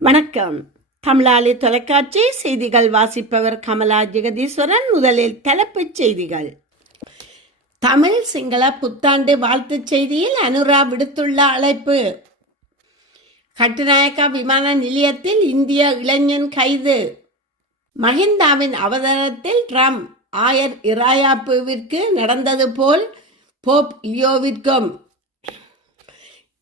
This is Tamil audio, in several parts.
வணக்கம். தமிழாளி தொலைக்காட்சி செய்திகள் வாசிப்பவர் கமலா ஜெகதீஸ்வரன். முதலில் தலைப்புச் செய்திகள். தமிழ் சிங்கள புத்தாண்டு வாழ்த்துச் செய்தியில் அனுரா விடுத்துள்ள அழைப்பு. கட்டுநாயக்கா விமான நிலையத்தில் இந்திய இளைஞன் கைது. மஹிந்தாவின் அவதாரத்தில் ட்ரம்ப் ஆயர் இராயாப்புவிற்கு நடந்தது போல் போப் லியோவிற்கும்.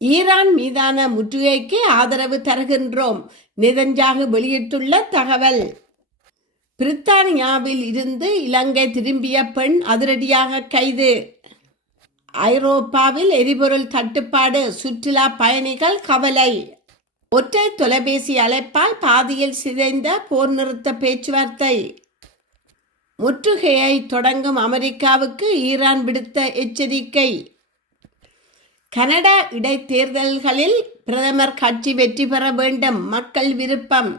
ஈரான் மீதான முற்றுகைக்கு ஆதரவு தருகின்றோம், நெதன்யாகு வெளியிட்டுள்ள தகவல். பிரித்தானியாவில் இருந்து இலங்கை திரும்பிய பெண் அதிரடியாக கைது. ஐரோப்பாவில் எரிபொருள் தட்டுப்பாடு, சுற்றுலா பயணிகள் கவலை. ஒற்றை தொலைபேசி அழைப்பால் பாதியில் சிதைந்த போர் நிறுத்த பேச்சுவார்த்தை. முற்றுகையை தொடங்கும் அமெரிக்காவுக்கு ஈரான் விடுத்த எச்சரிக்கை. கனடா இடைத்தேர்தல்களில் பிரதமர் கட்சி வெற்றி பெற வேண்டும், மக்கள் விருப்பம்.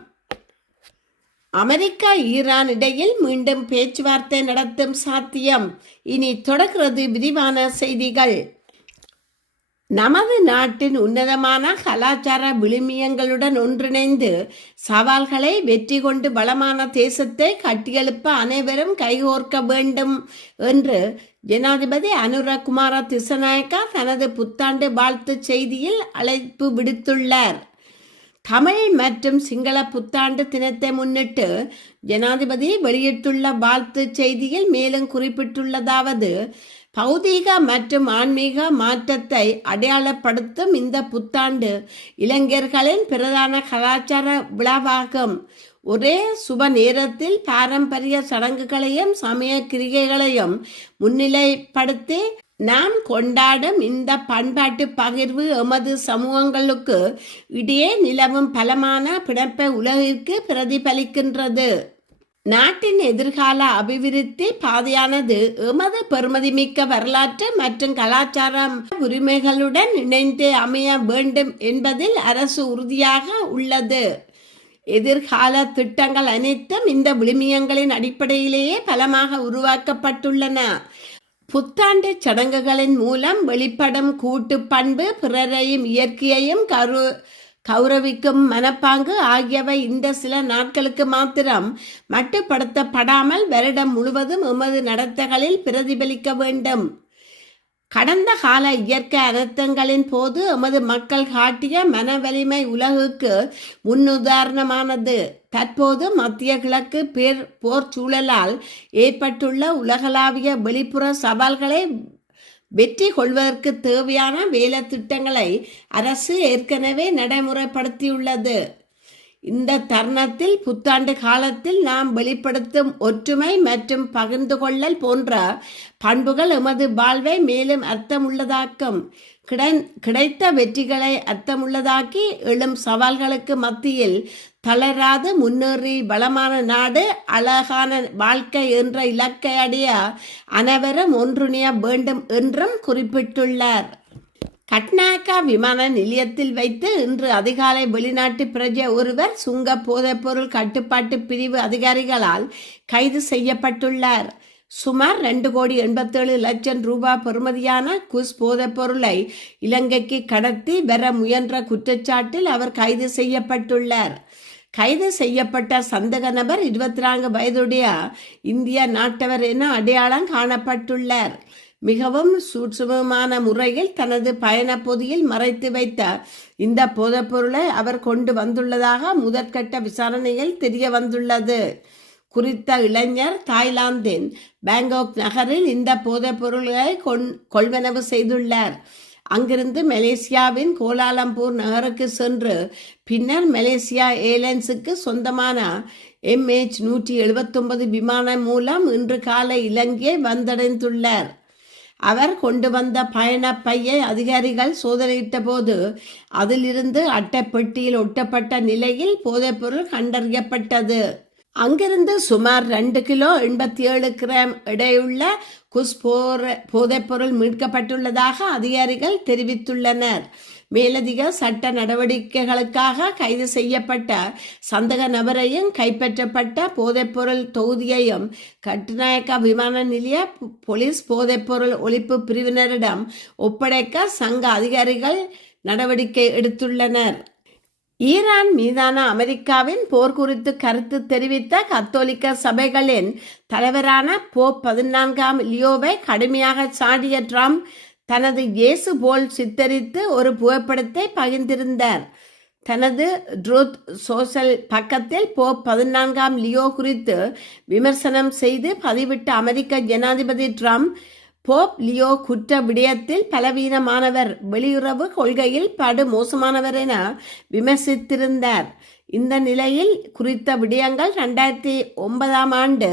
அமெரிக்கா ஈரான் இடையில் மீண்டும் பேச்சுவார்த்தை நடத்தும் சாத்தியம். இனி தொடர்கிறது விரிவான செய்திகள். நமது நாட்டின் உன்னதமான கலாச்சார விழுமியங்களுடன் ஒன்றிணைந்து சவால்களை வெற்றி கொண்டு வளமான தேசத்தை கட்டியெழுப்ப அனைவரும் கைகோர்க்க வேண்டும் என்று ஜனாதிபதி அனுரகுமார திசநாயக்கா தனது புத்தாண்டு வாழ்த்து செய்தியில் அழைப்பு விடுத்துள்ளார். தமிழ் மற்றும் சிங்கள புத்தாண்டு தினத்தை முன்னிட்டு ஜனாதிபதி வெளியிட்டுள்ள வாழ்த்து செய்தியில் மேலும் குறிப்பிட்டுள்ளதாவது: பௌதீக மற்றும் ஆன்மீக மாற்றத்தை அடையாளப்படுத்தும் இந்த புத்தாண்டு இளைஞர்களின் பிரதான கலாச்சார விழாவாகும். ஒரே சுப நேரத்தில் பாரம்பரிய சடங்குகளையும் சமய கிரிகைகளையும் முன்னிலைப்படுத்தி நாம் கொண்டாடும் இந்த பண்பாட்டு பகிர்வு எமது சமூகங்களுக்கு இடையே நிலவும் பலமான பிணைப்பை உலகிற்கு பிரதிபலிக்கின்றது. நாட்டின் எதிர்கால அபிவிருத்தி பாதையானது எமது பெருமதிமிக்க வரலாற்று மற்றும் கலாச்சார உரிமைகளுடன் இணைந்து அமைய வேண்டும் என்பதில் அரசு உறுதியாக உள்ளது. எதிர்கால திட்டங்கள் அனைத்தும் இந்த விழுமியங்களின் அடிப்படையிலேயே பலமாக உருவாக்கப்பட்டுள்ளன. புத்தாண்டு சடங்குகளின் மூலம் வெளிப்படும் கூட்டு பண்பு, பிறரையும் இயற்கையையும் கௌரவிக்கும் மனப்பாங்கு ஆகியவை இந்த சில நாட்களுக்கு மாத்திரம் மட்டுப்படுத்தப்படாமல் வருடம் முழுவதும் எமது நடத்தைகளில் பிரதிபலிக்க வேண்டும். கடந்த கால இயற்கை அனர்த்தங்களின் போது எமது மக்கள் காட்டிய மன வலிமை உலகுக்கு முன்னுதாரணமானது. தற்போது மத்திய கிழக்கு போர் சூழலால் ஏற்பட்டுள்ள உலகளாவிய வெளிப்புற சவால்களை வெற்றி கொள்வதற்கு தேவையான வேலை திட்டங்களை அரசு ஏற்கனவே நடைமுறைப்படுத்தியுள்ளது. இந்த தருணத்தில் புத்தாண்டு காலத்தில் நாம் வெளிப்படுத்தும் ஒற்றுமை மற்றும் பகிர்ந்து கொள்ளல் போன்ற பண்புகள் எமது வாழ்வை மேலும் அர்த்தமுள்ளதாக்கும். கிடைத்த வெற்றிகளை அர்த்தமுள்ளதாக்கி எழும் சவால்களுக்கு மத்தியில் தளராது முன்னேறி வளமான நாடு, அழகான வாழ்க்கை என்ற இலக்கை அடைய அனைவரும் ஒன்றிணைய வேண்டும் என்றும் குறிப்பிட்டுள்ளார். கட்நாயக்கா விமான நிலையத்தில் வைத்து இன்று அதிகாலை வெளிநாட்டு பிரஜை ஒருவர் சுங்க போதைப்பொருள் கட்டுப்பாட்டு பிரிவு அதிகாரிகளால் கைது செய்யப்பட்டுள்ளார். சுமார் 2,87,00,000 ரூபாய் பெறுமதியான குஸ் போதைப்பொருளை இலங்கைக்கு கடத்தி வர முயன்ற குற்றச்சாட்டில் அவர் கைது செய்யப்பட்டுள்ளார். கைது செய்யப்பட்ட சந்தேக நபர் 24 வயதுடைய இந்திய நாட்டவர் என அடையாளம் காணப்பட்டுள்ளார். மிகவும் சூட்சுமமான முறையில் தனது பயண பொதியில் மறைத்து வைத்த இந்த போதைப்பொருளை அவர் கொண்டு வந்துள்ளதாக முதற்கட்ட விசாரணையில் தெரிய வந்துள்ளது. குறித்த இளைஞர் தாய்லாந்தின் பேங்காக் நகரில் இந்த போதைப் பொருள்களை கொள்வனவு செய்துள்ளார். அங்கிருந்து மலேசியாவின் கோலாலம்பூர் நகருக்கு சென்று பின்னர் மலேசியா ஏர்லைன்ஸுக்கு சொந்தமான MH179 விமானம் மூலம் இன்று காலை இலங்கையை வந்தடைந்துள்ளார். அவர் கொண்டு வந்த பயண பையை அதிகாரிகள் சோதனையிட்ட போது அதிலிருந்து அட்டைப்பெட்டியில் ஒட்டப்பட்ட நிலையில் போதைப்பொருள் கண்டறியப்பட்டது. அங்கிருந்து சுமார் 2 கிலோ 87 கிராம் எடையுள்ள குஸ் போதைப்பொருள் மீட்கப்பட்டுள்ளதாக அதிகாரிகள் தெரிவித்துள்ளனர். மேலதிக சட்ட நடவடிக்கைகளுக்காக கைது செய்யப்பட்ட சந்தேக நபரையும் கைப்பற்றப்பட்ட போதைப்பொருள் தொகுதியையும் கட்டுநாயக்கா விமான நிலைய போலீஸ் போதைப்பொருள் ஒழிப்பு பிரிவினரிடம் ஒப்படைக்க சங்க அதிகாரிகள் நடவடிக்கை எடுத்துள்ளனர். ஈரான் மீதான அமெரிக்காவின் போர் குறித்து கருத்து தெரிவித்த கத்தோலிக்க சபைகளின் தலைவரான போப் 14ஆம் லியோவை கடுமையாக சாடிய ட்ரம்ப் தனது இயேசு போல் சித்தரித்து ஒரு புகைப்படத்தை பகிர்ந்திருந்தார். தனது ட்ரூத் சோஷல் பக்கத்தில் போப் 14ஆம் லியோ குறித்து விமர்சனம் செய்து பதிவிட்ட அமெரிக்க ஜனாதிபதி ட்ரம்ப் போப் லியோ குற்ற விடயத்தில் பலவீனமானவர், வெளியுறவு கொள்கையில் படு மோசமானவர் என விமர்சித்திருந்தார். இந்த நிலையில் குறித்த விடயங்கள் 2009ஆம் ஆண்டு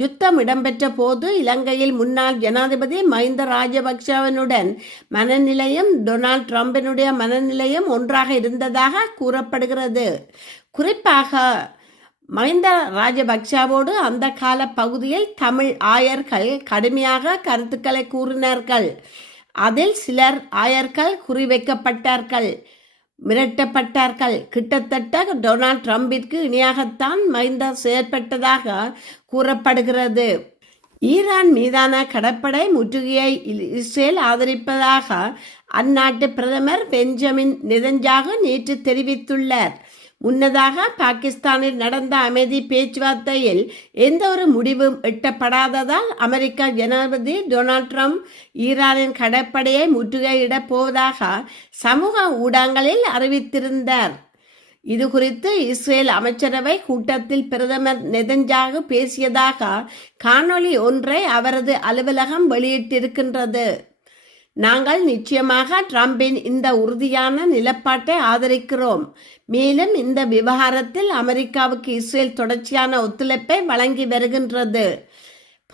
யுத்தம் இடம்பெற்ற போது இலங்கையில் முன்னாள் ஜனாதிபதி மஹிந்த ராஜபக்சவனுடன் மனநிலையும் டொனால்ட் ட்ரம்பினுடைய மனநிலையும் ஒன்றாக இருந்ததாக கூறப்படுகிறது. குறிப்பாக மஹிந்த ராஜபக்சவோடு அந்த கால பகுதியில் தமிழ் ஆயர்கள் கடுமையாக கருத்துக்களை கூறினார்கள். அதில் சிலர் ஆயர்கள் குறிவைக்கப்பட்டார்கள், மிரட்டப்பட்டார்கள். கிட்டத்தட்ட டொனால்ட் ட்ரம்பிற்கு இணையாகத்தான் மஹிந்த செயற்பட்டதாக கூறப்படுகிறது. ஈரான் மீதான கடற்படை முற்றுகையை இஸ்ரேல் ஆதரிப்பதாக அந்நாட்டு பிரதமர் பெஞ்சமின் நெதன்யாகு நேற்று தெரிவித்துள்ளார். முன்னதாக பாகிஸ்தானில் நடந்த அமைதி பேச்சுவார்த்தையில் எந்த ஒரு முடிவும் எட்டப்படாததால் அமெரிக்க ஜனாதிபதி டொனால்ட் ட்ரம்ப் ஈரானின் கடற்படையை முற்றுகையிடப் போவதாக சமூக ஊடகங்களில் அறிவித்திருந்தார். இது குறித்து இஸ்ரேல் அமைச்சரவை கூட்டத்தில் பிரதமர் நெதன்யாகு பேசியதாக காணொளி ஒன்றை அவரது அலுவலகம் வெளியிட்டிருக்கின்றது. நாங்கள் நிச்சயமாக ட்ரம்பின் இந்த உறுதியான நிலப்பாட்டை ஆதரிக்கிறோம். மேலும் இந்த விவகாரத்தில் அமெரிக்காவுக்கு இஸ்ரேல் தொடர்ச்சியான ஒத்துழைப்பை வழங்கி வருகின்றது.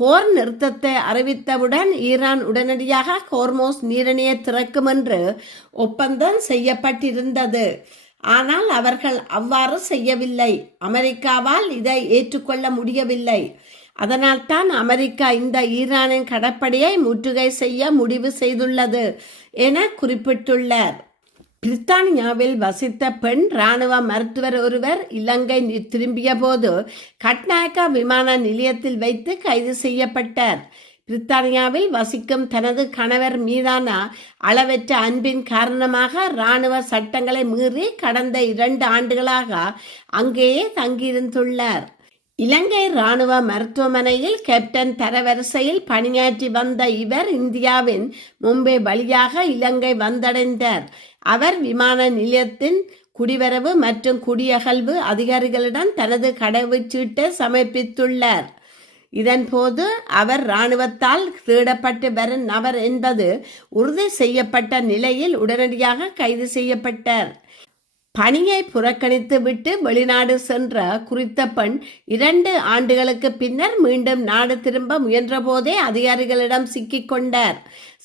போர் நிறுத்தத்தை அறிவித்தவுடன் ஈரான் உடனடியாக ஹோர்மோஸ் நீரிணையை திறக்கும் என்று ஒப்பந்தம் செய்யப்பட்டிருந்தது. ஆனால் அவர்கள் அவ்வாறு செய்யவில்லை. அமெரிக்காவால் இதை ஏற்றுக்கொள்ள முடியவில்லை. அதனால்தான் அமெரிக்கா இந்த ஈரானின் கடற்படையை முற்றுகை செய்ய முடிவு செய்துள்ளது என குறிப்பிட்டுள்ளார். பிரித்தானியாவில் வசித்த பெண் இராணுவ மருத்துவர் ஒருவர் இலங்கை திரும்பிய போது கட்நாயக்கா விமான நிலையத்தில் வைத்து கைது செய்யப்பட்டார். பிரித்தானியாவில் வசிக்கும் தனது கணவர் மீதான அளவற்ற அன்பின் காரணமாக இராணுவ சட்டங்களை மீறி கடந்த 2 ஆண்டுகளாக அங்கேயே தங்கியிருந்துள்ளார். இலங்கை இராணுவ மருத்துவமனையில் கேப்டன் தரவரிசையில் பணியாற்றி வந்த இவர் இந்தியாவின் மும்பை வழியாக இலங்கை வந்தடைந்தார். அவர் விமான நிலையத்தின் குடிவரவு மற்றும் குடியகழ்வு அதிகாரிகளிடம் தனது கடவுச்சீட்டை சமர்ப்பித்துள்ளார். இதன்போது அவர் இராணுவத்தால் தேடப்பட்டு வரும் நபர் என்பது உறுதி செய்யப்பட்ட நிலையில் உடனடியாக கைது செய்யப்பட்டார். பணியை புறக்கணித்து விட்டு வெளிநாடு சென்ற குறித்த பெண் 2 ஆண்டுகளுக்கு பின்னர் மீண்டும் நாடு திரும்ப முயன்றபோதே அதிகாரிகளிடம் சிக்கிக்கொண்டார்.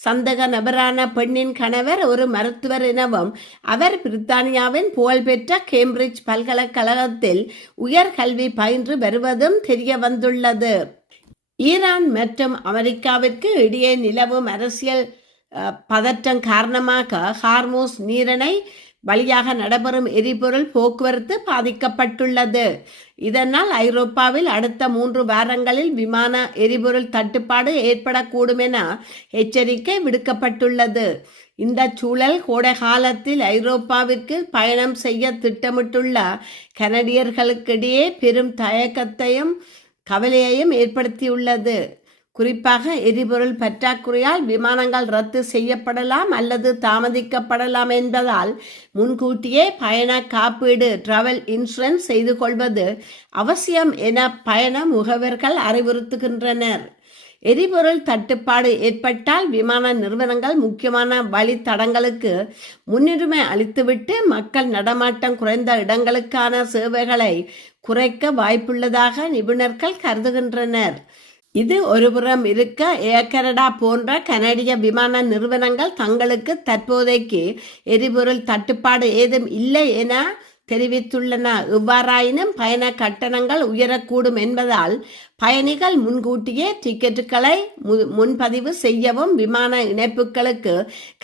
சந்தேக நபரான பெண்ணின் கணவர் ஒரு மருத்துவர் எனவும் அவர் பிரித்தானியாவின் புகழ்பெற்ற கேம்பிரிட்ஜ் பல்கலைக்கழகத்தில் உயர்கல்வி பயின்று வருவதும் தெரிய வந்துள்ளது. ஈரான் மற்றும் அமெரிக்காவிற்கு இடையே நிலவும் அரசியல் பதற்றம் காரணமாக ஹார்மோஸ் நீரிணை வழியாக நடைபெறும் எரிபொருள் போக்குவரத்து பாதிக்கப்பட்டுள்ளது. இதனால் ஐரோப்பாவில் அடுத்த 3 வாரங்களில் விமான எரிபொருள் தட்டுப்பாடு ஏற்படக்கூடும் என எச்சரிக்கை விடுக்கப்பட்டுள்ளது. இந்த சூழல் கோடை காலத்தில் ஐரோப்பாவிற்கு பயணம் செய்ய திட்டமிட்டுள்ள கனடியர்களுக்கிடையே பெரும் தயக்கத்தையும் கவலையையும் ஏற்படுத்தியுள்ளது. குறிப்பாக எரிபொருள் பற்றாக்குறையால் விமானங்கள் ரத்து செய்யப்படலாம் அல்லது தாமதிக்கப்படலாம் என்பதால் முன்கூட்டியே பயண காப்பீடு டிராவல் இன்சூரன்ஸ் செய்து கொள்வது அவசியம் என பயண முகவர்கள் அறிவுறுத்துகின்றனர். எரிபொருள் தட்டுப்பாடு ஏற்பட்டால் விமான நிறுவனங்கள் முக்கியமான வழித்தடங்களுக்கு முன்னுரிமை அளித்துவிட்டு மக்கள் நடமாட்டம் குறைந்த இடங்களுக்கான சேவைகளை குறைக்க வாய்ப்புள்ளதாக நிபுணர்கள் கருதுகின்றனர். இது ஒருபுறம் இருக்க ஏர் கனடா போன்ற கனடிய விமான நிறுவனங்கள் தங்களுக்கு தற்போதைக்கு எரிபொருள் தட்டுப்பாடு ஏதும் இல்லை என தெரிவித்துள்ளன. இவ்வாறாயினும் பயண கட்டணங்கள் உயரக்கூடும் என்பதால் பயணிகள் முன்கூட்டியே டிக்கெட்டுகளை முன்பதிவு செய்யவும் விமான இணைப்புகளுக்கு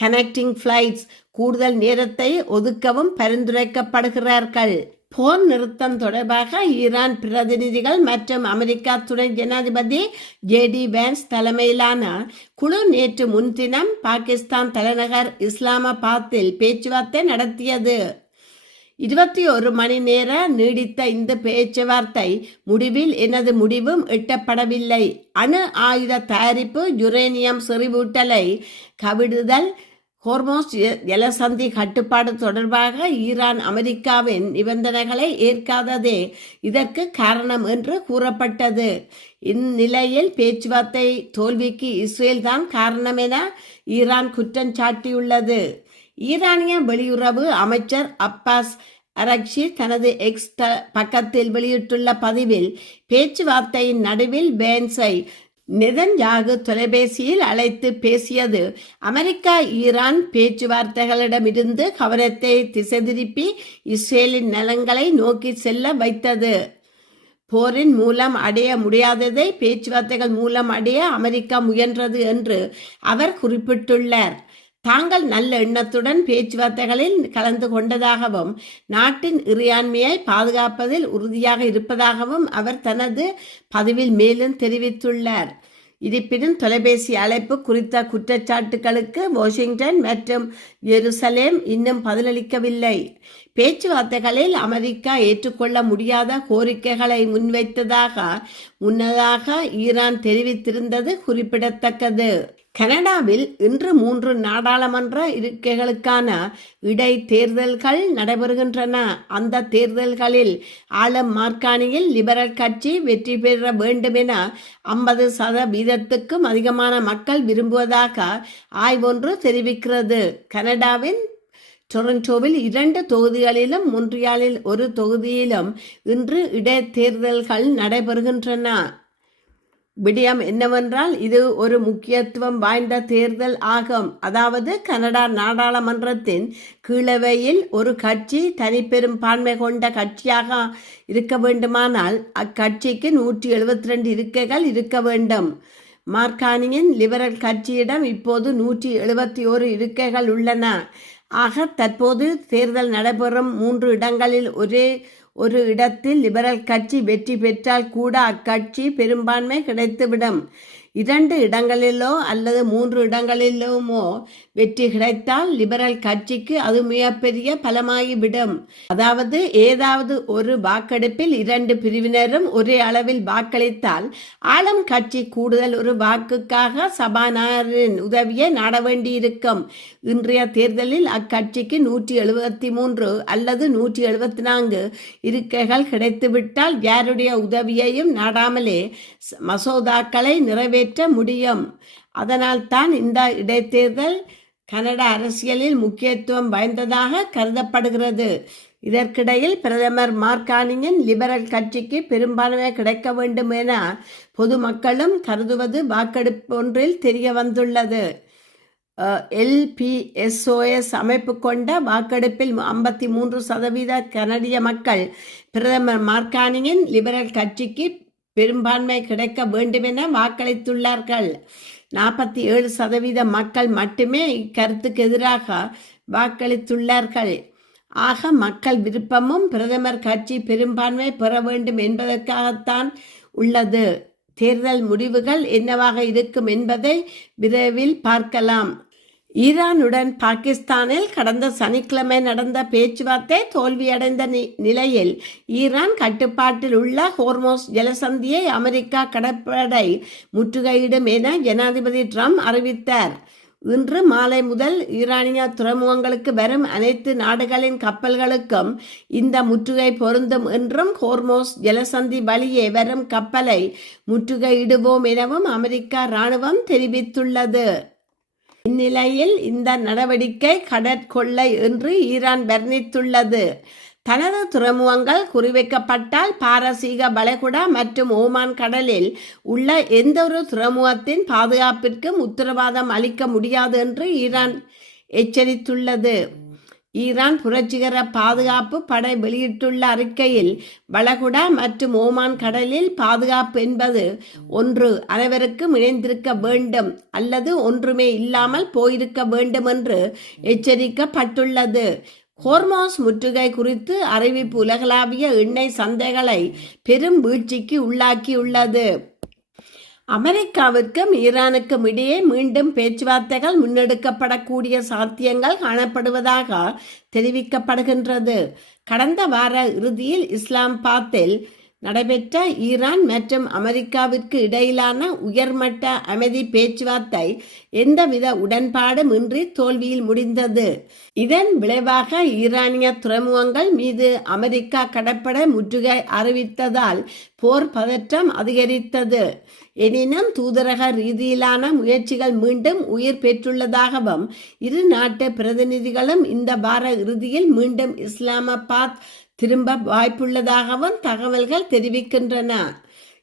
கனெக்டிங் ஃப்ளைட்ஸ் கூடுதல் நேரத்தை ஒதுக்கவும் பரிந்துரைக்கப்படுகிறார்கள். போர் நிறுத்தம் தொடர்பாக ஈரான் பிரதிநிதிகள் மற்றும் அமெரிக்கா துணை ஜனாதிபதி ஜேடி வேன்ஸ் தலைமையிலான குழு நேற்று முன்தினம் பாகிஸ்தான் தலைநகர் இஸ்லாமாபாத்தில் பேச்சுவார்த்தை நடத்தியது. 21 மணி நேர நீடித்த இந்த பேச்சுவார்த்தை முடிவில் எனது முடிவும் எட்டப்படவில்லை. அணு ஆயுத தயாரிப்பு, யுரேனியம் செறிவூட்டலை கவிடுதல், ஹோர்மோஸ் ஜலசந்தி கட்டுப்பாடு தொடர்பாக ஈரான் அமெரிக்காவின் நிபந்தனைகளை ஏற்காததே இதற்கு காரணம் என்று கூறப்பட்டது. இந்நிலையில் பேச்சுவார்த்தை தோல்விக்கு இஸ்ரேல் தான் காரணம் என ஈரான் குற்றம் சாட்டியுள்ளது. ஈரானிய வெளியுறவு அமைச்சர் அப்பாஸ் அரக்ஷி தனது எக்ஸ் பக்கத்தில் வெளியிட்டுள்ள பதிவில், பேச்சுவார்த்தையின் நடுவில் பேன்ஸை நெதன்யாகு தொலைபேசியில் அழைத்து பேசியது அமெரிக்கா ஈரான் பேச்சுவார்த்தைகளிடமிருந்து கவனத்தை திசை திருப்பி இஸ்ரேலின் நலன்களை நோக்கி செல்ல வைத்தது. போரின் மூலம் அடைய முடியாததை பேச்சுவார்த்தைகள் மூலம் அடைய அமெரிக்கா முயன்றது என்று அவர் குறிப்பிட்டுள்ளார். தாங்கள் நல்ல எண்ணத்துடன் பேச்சுவார்த்தைகளில் கலந்து கொண்டதாகவும் நாட்டின் இறையாண்மையை பாதுகாப்பதில் உறுதியாக இருப்பதாகவும் அவர் தனது பதிவில் மேலும் தெரிவித்துள்ளார். இருப்பினும் தொலைபேசி அழைப்பு குறித்த குற்றச்சாட்டுகளுக்கு வாஷிங்டன் மற்றும் ஜெருசலேம் இன்னும் பதிலளிக்கவில்லை. பேச்சுவார்த்தைகளில் அமெரிக்கா ஏற்றுக்கொள்ள முடியாத கோரிக்கைகளை முன்வைத்ததாக முன்னதாக ஈரான் தெரிவித்திருந்தது குறிப்பிடத்தக்கது. கனடாவில் இன்று 3 நாடாளுமன்ற இருக்கைகளுக்கான இடைத்தேர்தல்கள் நடைபெறுகின்றன. அந்த தேர்தல்களில் ஆளும் மார்கானியில் லிபரல் கட்சி வெற்றி பெற வேண்டும் என 50% அதிகமான மக்கள் விரும்புவதாக ஆய்வொன்று தெரிவிக்கிறது. கனடாவின் டொரண்டோவில் 2 தொகுதிகளிலும் மொன்றியாலில் 1 தொகுதியிலும் இன்று இடைத்தேர்தல்கள் நடைபெறுகின்றன. விடயம் என்னவென்றால், இது ஒரு முக்கியத்துவம் வாய்ந்த தேர்தல் ஆகும். அதாவது கனடா நாடாளுமன்றத்தின் கீழவையில் ஒரு கட்சி தனிப்பெரும்பான்மை கொண்ட கட்சியாக இருக்க வேண்டுமானால் அக்கட்சிக்கு 172 இருக்கைகள் இருக்க வேண்டும். மார்கானியின் லிபரல் கட்சியிடம் இப்போது 171 இருக்கைகள் உள்ளன. ஆக தற்போது தேர்தல் நடைபெறும் 3 இடங்களில் ஒரு இடத்தில் லிபரல் கட்சி வெற்றி பெற்றால் கூட அக்கட்சி பெரும்பான்மை கிடைத்துவிடும். 2 இடங்களிலோ அல்லது 3 இடங்களிலுமோ வெற்றி கிடைத்தால் லிபரல் கட்சிக்கு அது மிகப்பெரிய பலமாகிவிடும். அதாவது ஏதாவது ஒரு வாக்கெடுப்பில் 2 பிரிவினரும் ஒரே அளவில் வாக்களித்தால் ஆளும் கட்சி கூடுதல் ஒரு வாக்குக்காக சபாநாயகரின் உதவியை நாட வேண்டியிருக்கும். இன்றைய தேர்தலில் அக்கட்சிக்கு 173 அல்லது 174 இருக்கைகள் கிடைத்துவிட்டால் யாருடைய உதவியையும் நாடாமலே மசோதாக்களை நிறைவேற்ற முடியும். அதனால் தான் இந்த இடைத்தேர்தல் கனடா அரசியலில் முக்கியத்துவம் வாய்ந்ததாக கருதப்படுகிறது. இதற்கிடையில் பிரதமர் மார்கானியின் லிபரல் கட்சிக்கு பெரும்பான்மை கிடைக்க வேண்டும் என பொதுமக்களும் கருதுவது வாக்கெடுப்பு ஒன்றில் தெரிய வந்துள்ளது. எல்பிஎஸ்ஓஎஸ் அமைப்பு கொண்ட வாக்கெடுப்பில் 53% கனடிய மக்கள் பிரதமர் மார்கானியின் லிபரல் கட்சிக்கு பெரும்பான்மை கிடைக்க வேண்டுமென வாக்களித்துள்ளார்கள். 47% மக்கள் மட்டுமே இக்கருத்துக்கு எதிராக வாக்களித்துள்ளார்கள். ஆக மக்கள் விருப்பமும் பிரதமர் கட்சி பெரும்பான்மை பெற வேண்டும் என்பதற்காகத்தான் உள்ளது. தேர்தல் முடிவுகள் என்னவாக இருக்கும் என்பதை விரைவில் பார்க்கலாம். ஈரானுடன் பாகிஸ்தானில் கடந்த சனிக்கிழமை நடந்த பேச்சுவார்த்தை தோல்வியடைந்த நிலையில் ஈரான் கட்டுப்பாட்டில் உள்ள ஹோர்மோஸ் ஜலசந்தியை அமெரிக்கா கடற்படை முற்றுகையிடும் என ஜனாதிபதி ட்ரம்ப் அறிவித்தார். இன்று மாலை முதல் ஈரானிய துறைமுகங்களுக்கு வரும் அனைத்து நாடுகளின் கப்பல்களுக்கும் இந்த முற்றுகை பொருந்தும் என்றும் ஹோர்மோஸ் ஜலசந்தி வழியே வரும் கப்பலை முற்றுகையிடுவோம் எனவும் அமெரிக்கா இராணுவம் தெரிவித்துள்ளது. இந்நிலையில் இந்த நடவடிக்கை கடற்கொள்ளை என்று ஈரான் வர்ணித்துள்ளது. தனது துறைமுகங்கள் குறிவைக்கப்பட்டால் பாரசீக வளைகுடா மற்றும் ஓமான் கடலில் உள்ள எந்தொரு துறைமுகத்தின் பாதுகாப்பிற்கும் உத்தரவாதம் அளிக்க முடியாது என்று ஈரான் எச்சரித்துள்ளது. ஈரான் புரட்சிகர பாதுகாப்பு படை வெளியிட்டுள்ள அறிக்கையில், வளைகுடா மற்றும் ஓமான் கடலில் பாதுகாப்பு என்பது ஒன்று அனைவருக்கும் இணைந்திருக்க வேண்டும் அல்லது ஒன்றுமே இல்லாமல் போயிருக்க வேண்டும் என்று எச்சரிக்கப்பட்டுள்ளது. ஹோர்மோஸ் முற்றுகை குறித்து அறிவிப்பு உலகளாவிய எண்ணெய் சந்தைகளை பெரும் வீழ்ச்சிக்கு உள்ளாக்கியுள்ளது. அமெரிக்காவிற்கும் ஈரானுக்கும் இடையே மீண்டும் பேச்சுவார்த்தைகள் முன்னெடுக்கப்படக்கூடிய சாத்தியங்கள் காணப்படுவதாக தெரிவிக்கப்படுகின்றது. கடந்த வார இறுதியில் இஸ்லாமாபாத்தில் நடைபெற்ற ஈரான் மற்றும் அமெரிக்காவிற்கு இடையிலான உயர்மட்ட அமைதி பேச்சுவார்த்தை எந்தவித உடன்பாடும் இன்றி தோல்வியில் முடிந்தது. இதன் விளைவாக ஈரானிய துறைமுகங்கள் மீது அமெரிக்கா கடற்படை முற்றுகை அறிவித்ததால் போர் பதற்றம் அதிகரித்தது. எனினும் தூதரக ரீதியிலான முயற்சிகள் மீண்டும் உயிர் பெற்றுள்ளதாகவும் இரு நாட்டு பிரதிநிதிகளும் இந்த வார இறுதியில் மீண்டும் இஸ்லாமாபாத் திரும்ப வாய்ப்புள்ளதாகவும் தகவல்கள் தெரிவிக்கின்றன.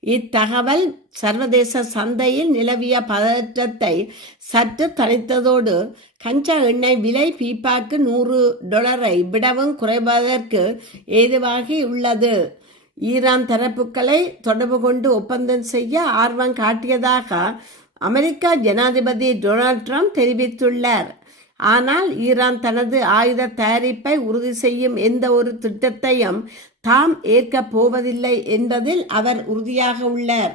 இத்தகவல் சர்வதேச சந்தையில் நிலவிய பதற்றத்தை சற்று தணித்ததோடு கச்சா எண்ணெய் விலை பீப்பாக்கு $100 விடவும் குறைவதற்கு ஏதுவாகி உள்ளது. ஈரான் தரப்புகளை தொடர்பு கொண்டு ஒப்பந்தம் செய்ய ஆர்வம் காட்டியதாக அமெரிக்க ஜனாதிபதி டொனால்ட் ட்ரம்ப் தெரிவித்துள்ளார். ஆனால் ஈரான் தனது ஆயுத தயாரிப்பை உறுதி செய்யும் எந்த ஒரு திட்டத்தையும் தாம் ஏற்கப் போவதில்லை என்பதில் அவர் உறுதியாக உள்ளார்.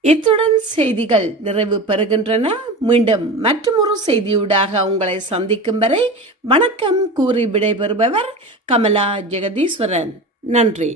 இத்துடன் செய்திகள் நிறைவு பெறுகின்றன. மீண்டும் மற்றொரு செய்தியூடாக உங்களை சந்திக்கும் வரை வணக்கம் கூறி விடைபெறுபவர் கமலா ஜெகதீஸ்வரன். நன்றி.